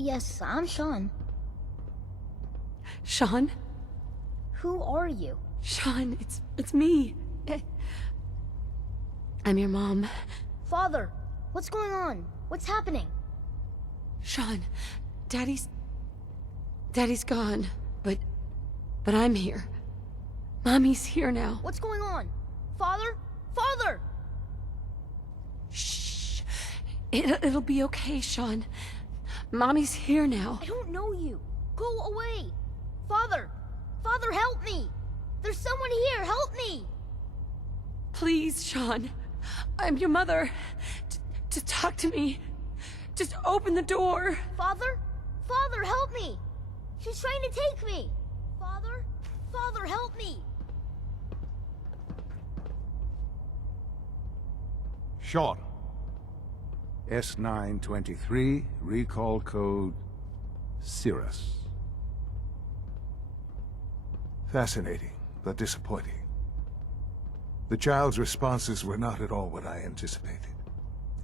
Yes, I'm Sean. Sean? Who are you? Sean, it's me. I'm your mom. Father, what's going on? What's happening? Sean, Daddy's gone, but I'm here. Mommy's here now. What's going on? Father? Father! Shh. It'll be okay, Sean. Mommy's here now. I don't know you. Go away. Father! Father, help me! There's someone here, help me! Please, Sean. I'm your mother. Just talk to me. Just open the door. Father? Father, help me! She's trying to take me! Father? Father, help me! Sean. S923, recall code Cirrus. Fascinating, but disappointing. The child's responses were not at all what I anticipated.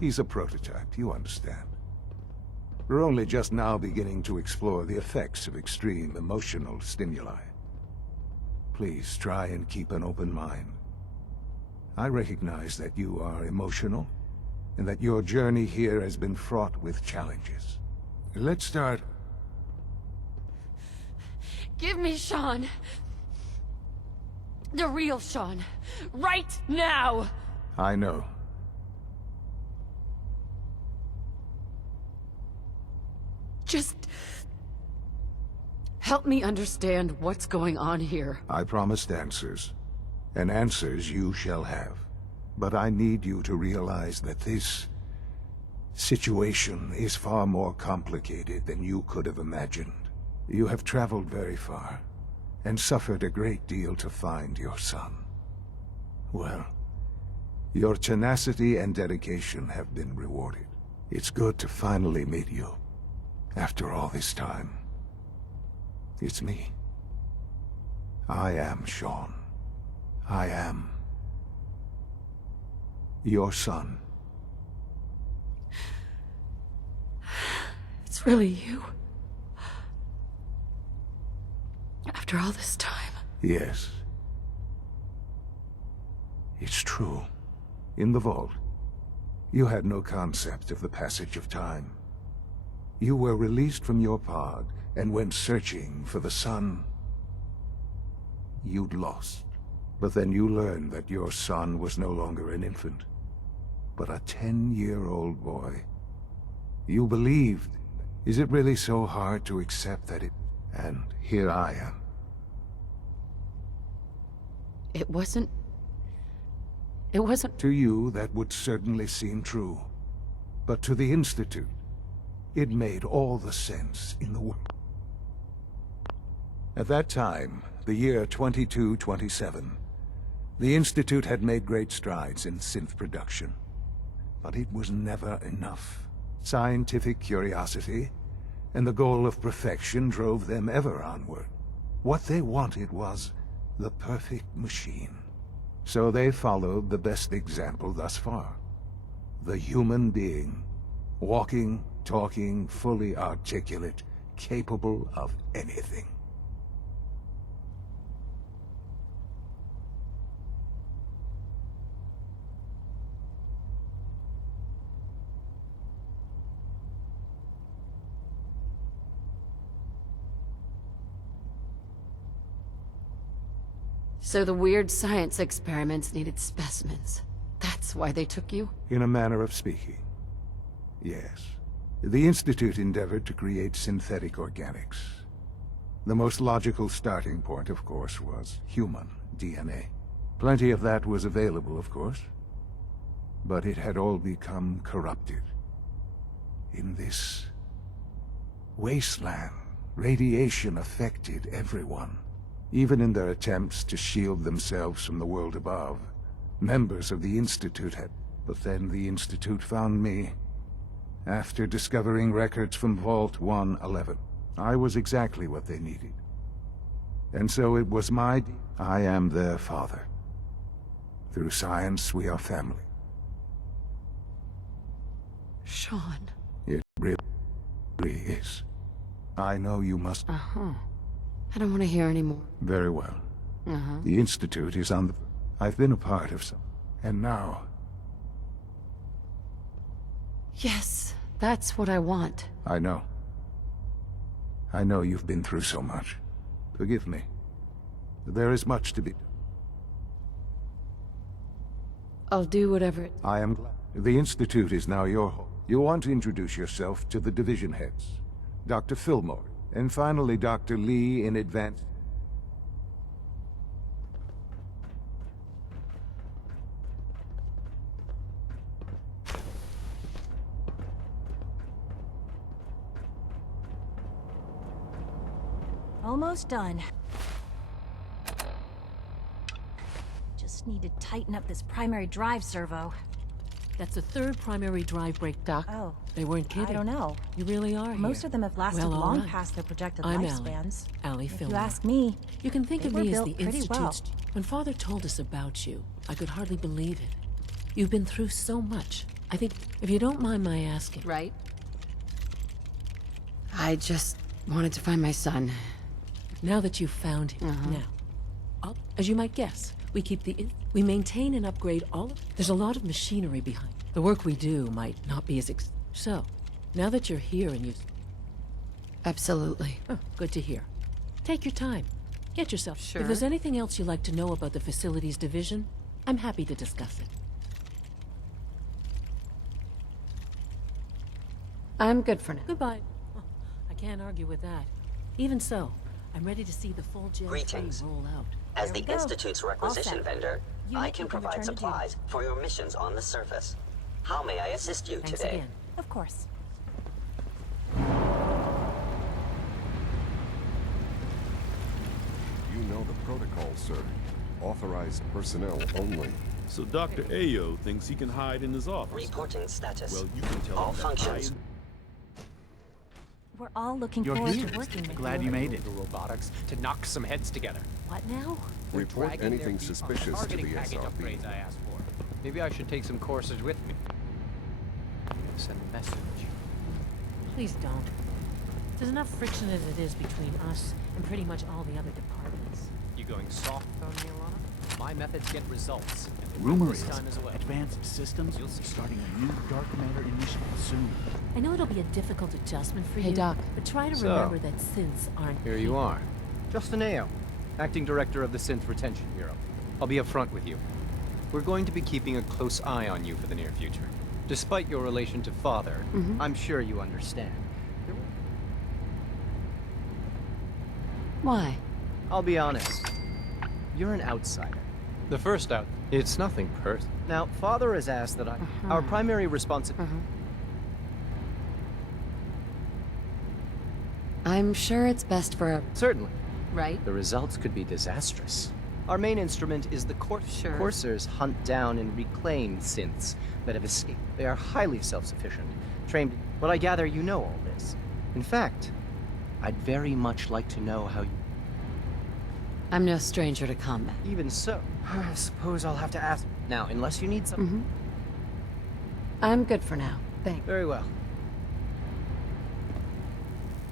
He's a prototype, you understand. We're only just now beginning to explore the effects of extreme emotional stimuli. Please try and keep an open mind. I recognize that you are emotional, and that your journey here has been fraught with challenges. Let's start... Give me Sean. The real Sean. Right now! I know. Just... help me understand what's going on here. I promised answers, and answers you shall have. But I need you to realize that this situation is far more complicated than you could have imagined. You have traveled very far, and suffered a great deal to find your son. Well, your tenacity and dedication have been rewarded. It's good to finally meet you, after all this time. It's me. I am Sean. I am your son. It's really you. After all this time. Yes. It's true. In the vault, you had no concept of the passage of time. You were released from your pod and went searching for the son you'd lost. But then you learned that your son was no longer an infant, but a 10-year-old boy. You believed. Is it really so hard to accept that it... And here I am. It wasn't... To you, that would certainly seem true. But to the Institute, it made all the sense in the world. At that time, the year 2227, the Institute had made great strides in synth production. But it was never enough. Scientific curiosity and the goal of perfection drove them ever onward. What they wanted was the perfect machine. So they followed the best example thus far. The human being. Walking, talking, fully articulate, capable of anything. So the weird science experiments needed specimens. That's why they took you? In a manner of speaking. Yes. The Institute endeavored to create synthetic organics. The most logical starting point, of course, was human DNA. Plenty of that was available, of course. But it had all become corrupted. In this wasteland, radiation affected everyone. Even in their attempts to shield themselves from the world above, members of the Institute had... But then the Institute found me. After discovering records from Vault 111, I was exactly what they needed. And so it was I am their father. Through science, we are family. Sean. It really... is. I know you must... Uh-huh. I don't want to hear any more. Very well. Uh-huh. The Institute is on the... I've been a part of some... And now... Yes, that's what I want. I know. I know you've been through so much. Forgive me. There is much to be done. I'll do whatever it... I am glad. The Institute is now your home. You want to introduce yourself to the division heads. Dr. Fillmore, and finally Dr. Lee in advance. Almost done. Just need to tighten up this primary drive servo. That's the third primary drive break, Doc. Oh. They weren't kidding. I don't know. You really are Most here. of them have lasted Well, all long right. past their projected I'm lifespans. Allie If you Fillmore. ask me, You can think they of were me as built the pretty well. Institute's... When Father told us about you, I could hardly believe it. You've been through so much. I think, if you don't mind my asking... Right? I just wanted to find my son. Now that you've found him, as you might guess, we keep we maintain and upgrade all of... There's a lot of machinery behind. The work we do might not be as So, now that you're here and you... Absolutely. Oh, good to hear. Take your time. Get yourself... Sure. If there's anything else you'd like to know about the facilities division, I'm happy to discuss it. I'm good for now. Goodbye. Oh, I can't argue with that. Even so, I'm ready to see the full Gen 3 Greetings. roll out. As There the we go. Institute's requisition All set. vendor, Unit, I you can can provide return to duty. supplies for your missions on the surface. How may I assist you Thanks today? again. Of course. You know the protocol, sir. Authorized personnel only. So Dr. Ayo thinks he can hide in his office. Reporting status. Well, you can tell All him that functions. We're all looking You're forward here. to working with Glad you. you made it. The robotics to knock some heads together. What now? Report Dragging anything their feet on suspicious to targeting the package SRB. upgrades I asked for. Maybe I should take some courses with me. Send a message. Please don't. There's enough friction as it is between us and pretty much all the other departments. You going soft on me, Alana? My methods get results. And they Rumor will is this time as well. Advanced Systems You'll is see. starting a new Dark Matter initiative soon. I know it'll be a difficult adjustment for Hey, you, Doc. but try to So, remember that synths aren't... Here you are. Justin Ayo, Acting Director of the Synth Retention Bureau. I'll be upfront with you. We're going to be keeping a close eye on you for the near future. Despite your relation to Father, I'm sure you understand. Why? I'll be honest. You're an outsider. The first out. It's nothing personal. Now, Father has asked that our primary responsibility... I'm sure it's best for... Certainly. Right? The results could be disastrous. Our main instrument is the Sure. Coursers hunt down and reclaim synths that have escaped. They are highly self-sufficient, trained... But I gather you know all this. In fact, I'd very much like to know how you... I'm no stranger to combat. Even so, I suppose I'll have to ask... Now, unless you need some... I'm good for now. Thanks. Very well.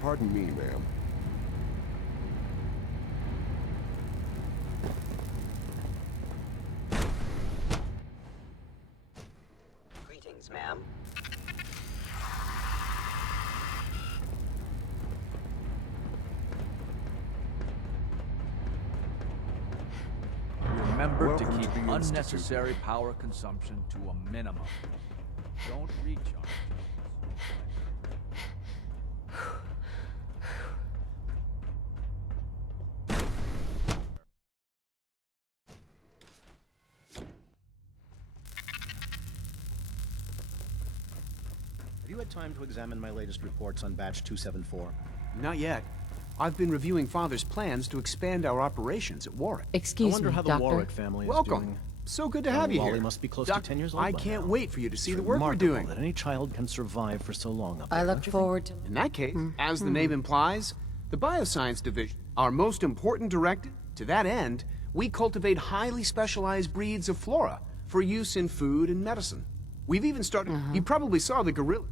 Pardon me, ma'am. Greetings, ma'am. Remember Welcome to to keep the Institute. unnecessary power consumption to a minimum. Don't recharge. Have you had time to examine my latest reports on Batch 274? Not yet. I've been reviewing Father's plans to expand our operations at Warwick. I Excuse wonder me, how the Doctor. Warwick family is Welcome. doing. So good to Young have you Wally here. must be close Doc, to 10 years old I by can't now. wait for you to see It's the work we're remarkable doing. that any child can survive for so long up there, I don't look you think? forward to... In that case, as the name implies, the Bioscience Division, our most important directive. To that end, we cultivate highly specialized breeds of flora for use in food and medicine. We've even started... You probably saw the gorilla...